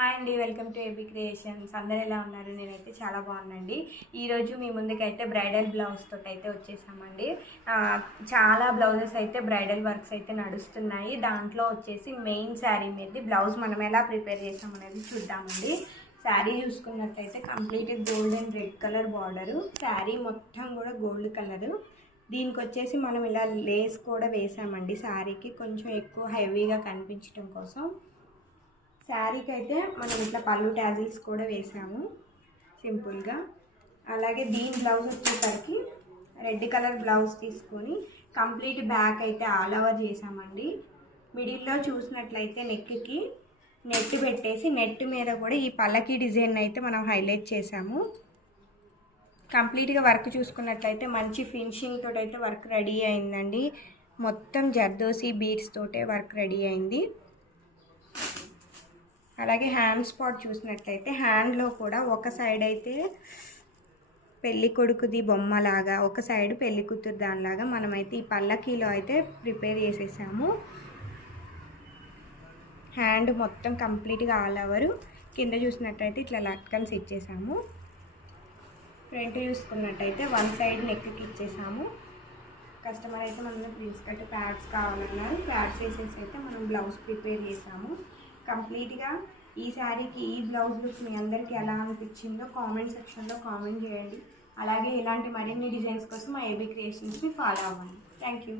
Hi అండి, welcome to AB creations. అందరు ఎలా ఉన్నారు? నేనైతే చాలా బాగున్నానండి. ఈరోజు మీ ముందుకైతే బ్రైడల్ బ్లౌజ్ తోటి అయితే వచ్చేసామండి. చాలా బ్లౌజెస్ అయితే బ్రైడల్ వర్క్స్ అయితే నడుస్తున్నాయి. దాంట్లో వచ్చేసి మెయిన్ శారీ మీద బ్లౌజ్ మనం ఎలా ప్రిపేర్ చేసామనేది చూద్దామండి. శారీ చూసుకున్నట్లయితే complete gold and red colour border, sari మొత్తం కూడా గోల్డ్ కలరు. దీనికి వచ్చేసి మనం ఇలా లేస్ కూడా వేసామండి. శారీకి కొంచెం ఎక్కువ హెవీగా కనిపించడం కోసం శారీకి అయితే మనం ఇట్లా పళ్ళు ట్యాజిల్స్ కూడా వేసాము సింపుల్గా. అలాగే దీని బ్లౌజ్ వచ్చేసరికి రెడ్ కలర్ బ్లౌజ్ తీసుకొని కంప్లీట్ బ్యాక్ అయితే ఆల్ ఓవర్ చేసామండి. మిడిల్లో చూసినట్లయితే నెక్కి నెట్ పెట్టేసి నెట్ మీద కూడా ఈ పల్లకి డిజైన్ అయితే మనం హైలైట్ చేసాము. కంప్లీట్గా వర్క్ చూసుకున్నట్లయితే మంచి ఫినిషింగ్ తోటి అయితే వర్క్ రెడీ అయిందండి. మొత్తం జర్దోసి బీడ్స్ తోటే వర్క్ రెడీ అయింది. అలాగే హ్యాండ్ స్పాట్ చూసినట్లయితే హ్యాండ్లో కూడా ఒక సైడ్ అయితే పెళ్ళి కొడుకుది బొమ్మలాగా, ఒక సైడ్ పెళ్ళి కూతురు దానిలాగా మనమైతే ఈ పల్లకీలో అయితే ప్రిపేర్ చేసేసాము. హ్యాండ్ మొత్తం కంప్లీట్గా ఆల్ ఓవర్. కింద చూసినట్టయితే ఇట్లా లట్కన్స్ ఇచ్చేసాము. ఫ్రంట్ చూసుకున్నట్టయితే వన్ సైడ్ నెక్కి ఇచ్చేసాము. కస్టమర్ అయితే మనం ప్రిన్స్ కట్ ప్యాడ్స్ కావాలన్నారు, ప్యాడ్స్ వేసేసి అయితే మనం బ్లౌజ్ ప్రిపేర్ చేసాము. కంప్లీట్గా ఈ శారీకి ఈ బ్లౌజ్ లుక్ మీ అందరికీ ఎలా అనిపించిందో కామెంట్ సెక్షన్లో కామెంట్ చేయండి. అలాగే ఇలాంటి మరిన్ని డిజైన్స్ కోసం మా ఏబీ క్రియేషన్స్ని ఫాలో అవ్వండి. Thank you.